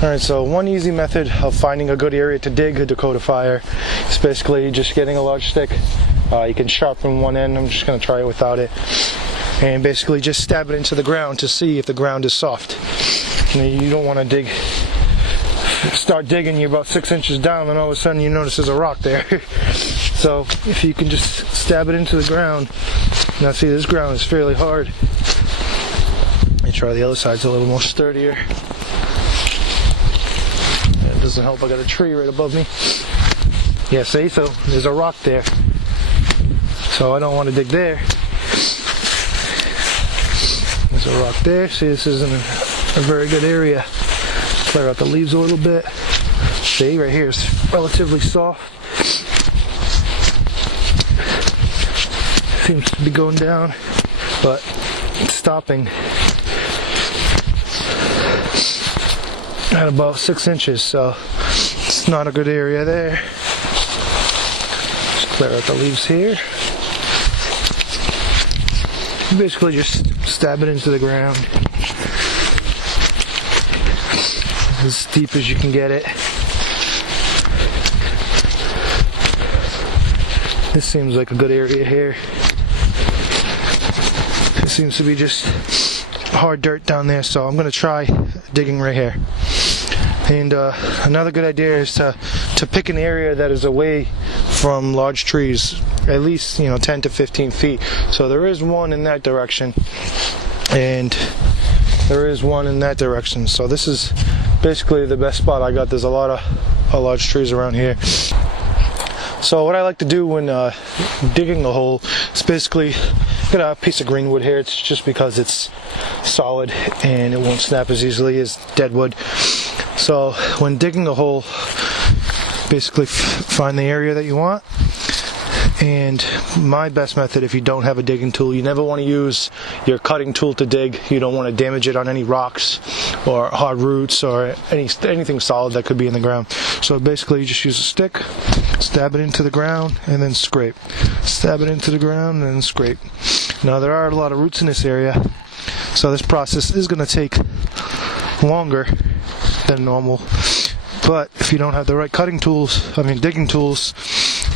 Alright, so one easy method of finding a good area to dig a Dakota fire is basically just getting a large stick. You can sharpen one end. I'm just going to try it without it. And basically just stab it into the ground to see if the ground is soft. You don't want to start digging, you're about 6 inches down, and all of a sudden you notice there's a rock there. So if you can just stab it into the ground. Now see, this ground is fairly hard. Let me try the other side, it's a little more sturdier. It doesn't help, I got a tree right above me. Yeah, see, so there's a rock there. So I don't want to dig there. There's a rock there. See, this isn't a very good area. Clear out the leaves a little bit. See, right here is relatively soft. Seems to be going down, but it's stopping at about 6 inches, so it's not a good area there. Just clear out the leaves here. Basically just stab it into the ground as deep as you can get it. This seems like a good area here. It seems to be just hard dirt down there, so I'm going to try digging right here. And another good idea is to pick an area that is away from large trees, at least 10 to 15 feet. So there is one in that direction, and there is one in that direction. So this is basically the best spot I got. There's a lot of large trees around here. So what I like to do when digging a hole is basically get a piece of green wood here. It's just because it's solid and it won't snap as easily as dead wood. So when digging a hole, basically find the area that you want. And my best method, if you don't have a digging tool, you never want to use your cutting tool to dig. You don't want to damage it on any rocks or hard roots or anything solid that could be in the ground. So basically you just use a stick, stab it into the ground, and then scrape. Stab it into the ground and then scrape. Now there are a lot of roots in this area, so this process is going to take longer than normal. But if you don't have the right digging tools,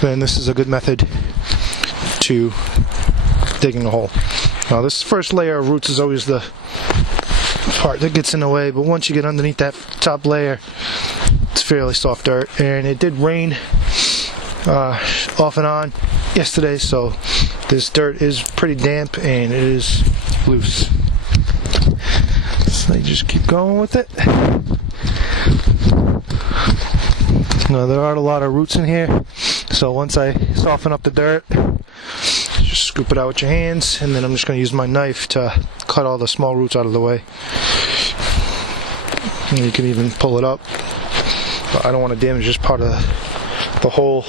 then this is a good method to digging a hole. Now this first layer of roots is always the part that gets in the way, but once you get underneath that top layer, it's fairly soft dirt. And it did rain off and on yesterday, so this dirt is pretty damp and it is loose. So you just keep going with it. Now there are a lot of roots in here, so once I soften up the dirt, just scoop it out with your hands, and then I'm just going to use my knife to cut all the small roots out of the way. And you can even pull it up, but I don't want to damage this part of the hole,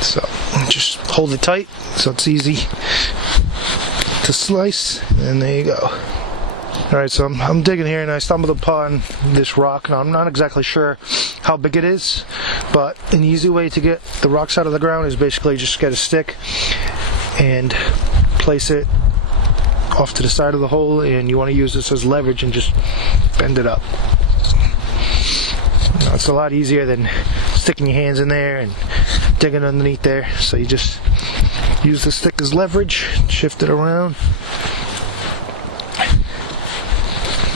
so just hold it tight so it's easy to slice, and there you go. Alright, so I'm digging here and I stumbled upon this rock. Now I'm not exactly sure how big it is, but an easy way to get the rocks out of the ground is basically just get a stick and place it off to the side of the hole, and you want to use this as leverage and just bend it up. Now, it's a lot easier than sticking your hands in there and digging underneath there, so you just use the stick as leverage, shift it around,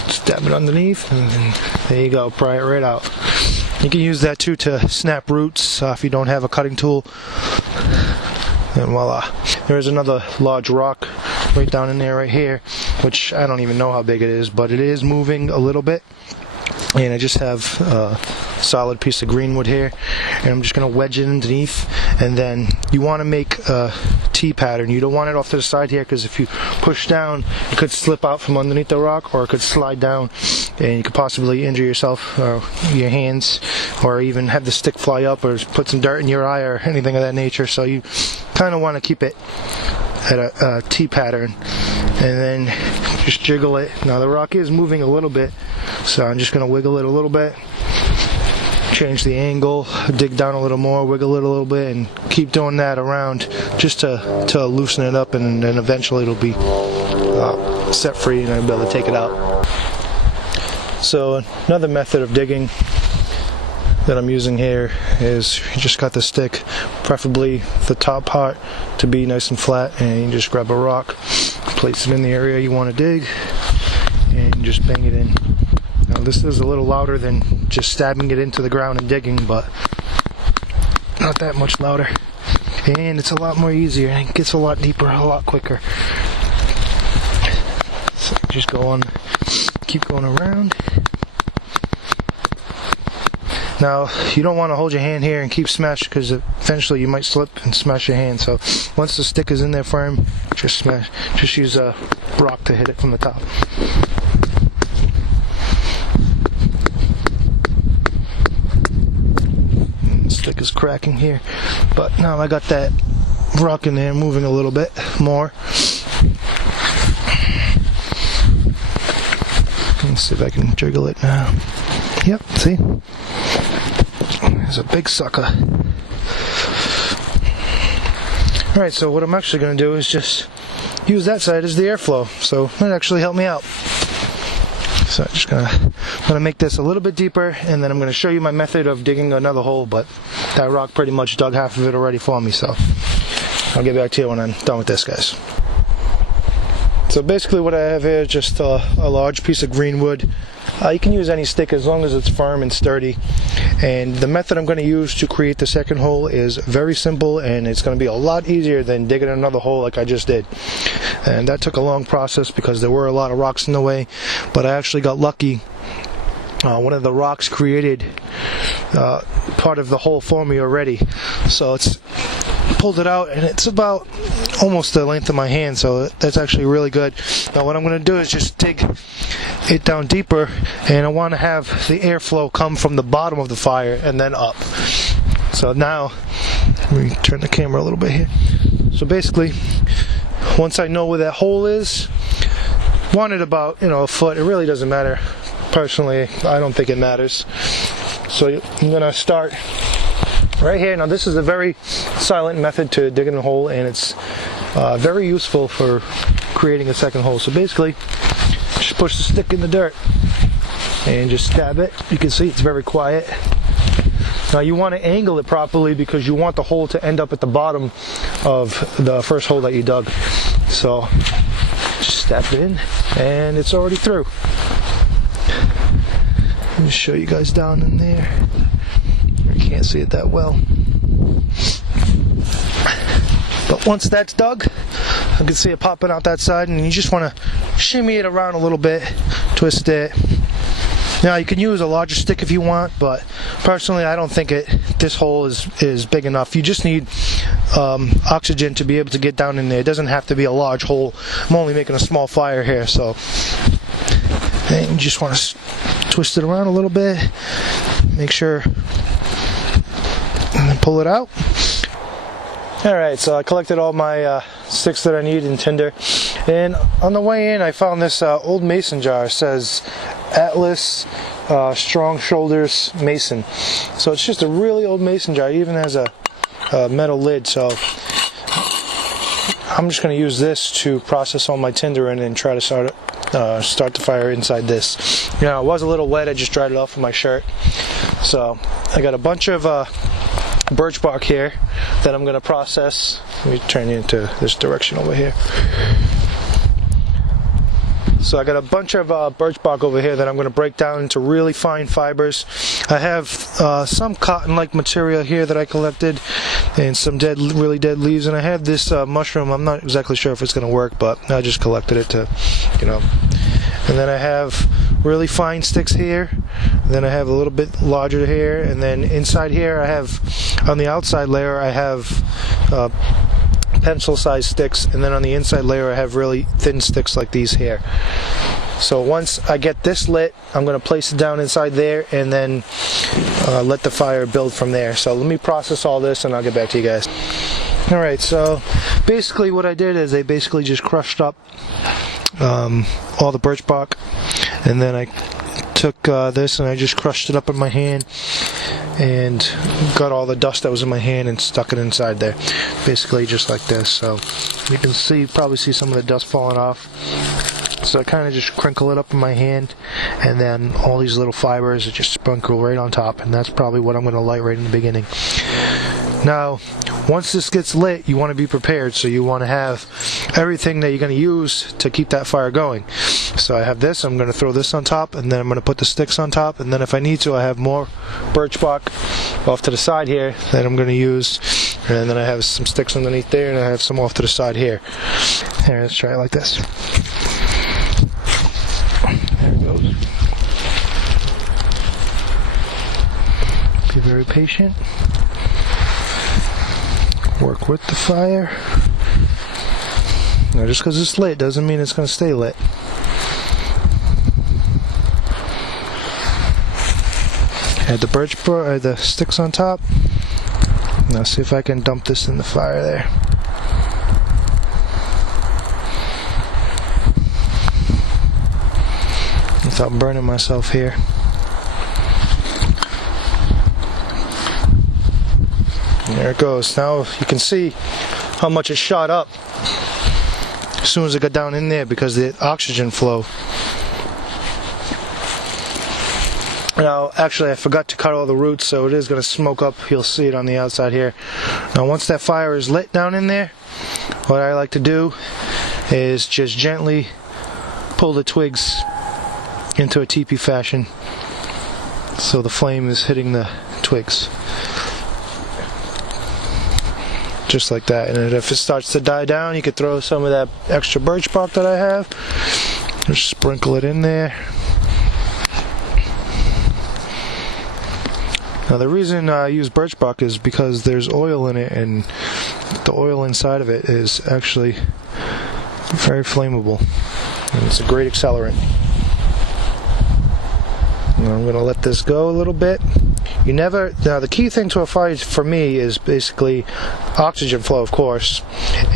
stab it underneath, and then there you go, pry it right out. You can use that too to snap roots if you don't have a cutting tool, and voila. There's another large rock right down in there right here, which I don't even know how big it is, but it is moving a little bit. And I just have a solid piece of green wood here, and I'm just going to wedge it underneath. And then you want to make a T pattern. You don't want it off to the side here, because if you push down, it could slip out from underneath the rock, or it could slide down and you could possibly injure yourself or your hands, or even have the stick fly up or put some dirt in your eye or anything of that nature. So you kind of want to keep it at a T pattern, and then just jiggle it. Now the rock is moving a little bit, so I'm just going to wiggle it a little bit, change the angle, dig down a little more, wiggle it a little bit, and keep doing that around just to loosen it up, and then eventually it'll be set free and I'll be able to take it out. So another method of digging that I'm using here is you just got the stick, preferably the top part to be nice and flat, and you just grab a rock, place it in the area you want to dig, and just bang it in. Now this is a little louder than just stabbing it into the ground and digging, but not that much louder. And it's a lot more easier, and it gets a lot deeper, a lot quicker. So just go on, keep going around. Now, you don't want to hold your hand here and keep smashing, because eventually you might slip and smash your hand. So once the stick is in there firm, just smash. Just use a rock to hit it from the top. The stick is cracking here, but now I got that rock in there moving a little bit more. Let's see if I can jiggle it now. Yep, see? There's a big sucker. Alright, so what I'm actually going to do is just use that side as the airflow. So that actually helped me out. So I'm just going to make this a little bit deeper, and then I'm going to show you my method of digging another hole, but that rock pretty much dug half of it already for me, so I'll get back to you when I'm done with this, guys. So basically what I have here is just a large piece of green wood. You can use any stick as long as it's firm and sturdy. And the method I'm going to use to create the second hole is very simple, and it's going to be a lot easier than digging another hole like I just did. And that took a long process because there were a lot of rocks in the way, but I actually got lucky. One of the rocks created part of the hole for me already. So it's pulled it out, and it's about almost the length of my hand, so that's actually really good. Now what I'm going to do is just dig it down deeper, and I want to have the airflow come from the bottom of the fire and then up. So now, let me turn the camera a little bit here. So basically, once I know where that hole is, want it about, a foot, it really doesn't matter. Personally, I don't think it matters. So I'm going to start right here. Now this is a very silent method to digging a hole, and it's very useful for creating a second hole. So basically, just push the stick in the dirt and just stab it. You can see it's very quiet. Now you want to angle it properly because you want the hole to end up at the bottom of the first hole that you dug. So just stab it in, and it's already through. Let me show you guys down in there. You can't see it that well. But once that's dug, I can see it popping out that side, and you just want to shimmy it around a little bit, twist it. Now you can use a larger stick if you want, but personally I don't think this hole is big enough. You just need oxygen to be able to get down in there. It doesn't have to be a large hole. I'm only making a small fire here, so and you just want to twist it around a little bit, make sure, and then pull it out. Alright, so I collected all my sticks that I need in tinder, and on the way in I found this old mason jar. It says Atlas Strong Shoulders Mason. So it's just a really old mason jar. It even has a metal lid, so I'm just going to use this to process all my tinder in and try to start the fire inside this. It was a little wet. I just dried it off with my shirt. So I got a bunch of birch bark here that I'm going to process. Let me turn you into this direction over here. So I got a bunch of birch bark over here that I'm going to break down into really fine fibers. I have some cotton-like material here that I collected, and some really dead leaves, and I have this mushroom. I'm not exactly sure if it's going to work, but I just collected it to, And then I have really fine sticks here. And then I have a little bit larger here, and then inside here I have, on the outside layer, I have pencil-sized sticks, and then on the inside layer I have really thin sticks like these here. So once I get this lit, I'm going to place it down inside there, and then let the fire build from there. So let me process all this, and I'll get back to you guys. Alright, so basically what I did is I basically just crushed up all the birch bark, and then I took this and I just crushed it up in my hand and got all the dust that was in my hand and stuck it inside there, basically just like this. So you can probably see some of the dust falling off. So I kind of just crinkle it up in my hand, and then all these little fibers are just sprinkle right on top, and that's probably what I'm going to light right in the beginning. Now, once this gets lit, you want to be prepared, so you want to have everything that you're going to use to keep that fire going. So I have this, I'm going to throw this on top, and then I'm going to put the sticks on top, and then if I need to, I have more birch bark off to the side here that I'm going to use, and then I have some sticks underneath there, and I have some off to the side here. Here, let's try it like this. There it goes. Be very patient. Work with the fire. Now, just because it's lit doesn't mean it's going to stay lit. Add the the sticks on top. Now see if I can dump this in the fire there. Without burning myself here. There it goes. Now you can see how much it shot up as soon as it got down in there because of the oxygen flow. Now, actually, I forgot to cut all the roots, so it is going to smoke up. You'll see it on the outside here. Now, once that fire is lit down in there, what I like to do is just gently pull the twigs into a teepee fashion so the flame is hitting the twigs. Just like that. And if it starts to die down, you could throw some of that extra birch bark that I have. Just sprinkle it in there. Now the reason I use birch bark is because there's oil in it, and the oil inside of it is actually very flammable, and it's a great accelerant. Now I'm going to let this go a little bit. Now the key thing to a fire for me is basically oxygen flow, of course,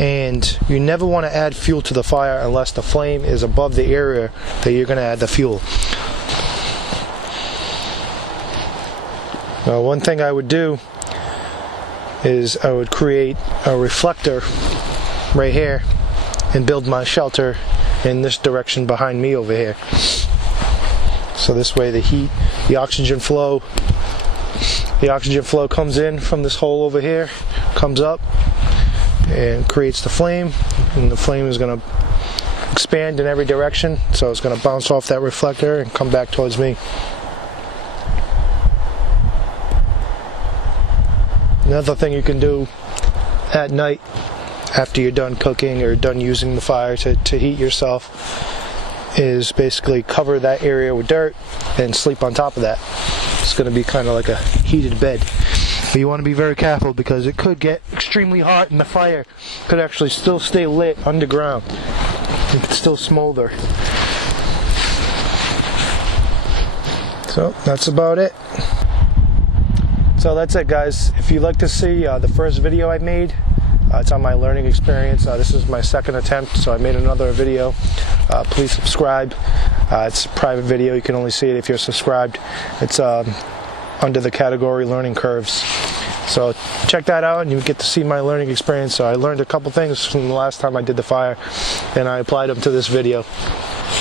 and you never want to add fuel to the fire unless the flame is above the area that you're going to add the fuel. One thing I would do is I would create a reflector right here and build my shelter in this direction behind me over here. So this way the heat, the oxygen flow comes in from this hole over here, comes up and creates the flame, and the flame is going to expand in every direction, so it's going to bounce off that reflector and come back towards me. Another thing you can do at night after you're done cooking or done using the fire to heat yourself is basically cover that area with dirt and sleep on top of that. It's going to be kind of like a heated bed. But you want to be very careful because it could get extremely hot and the fire could actually still stay lit underground. It could still smolder. So that's about it. So that's it, guys. If you'd like to see the first video I made, it's on my learning experience. This is my second attempt, so I made another video. Please subscribe. It's a private video. You can only see it if you're subscribed. It's under the category Learning Curves. So check that out and you get to see my learning experience. So I learned a couple things from the last time I did the fire and I applied them to this video.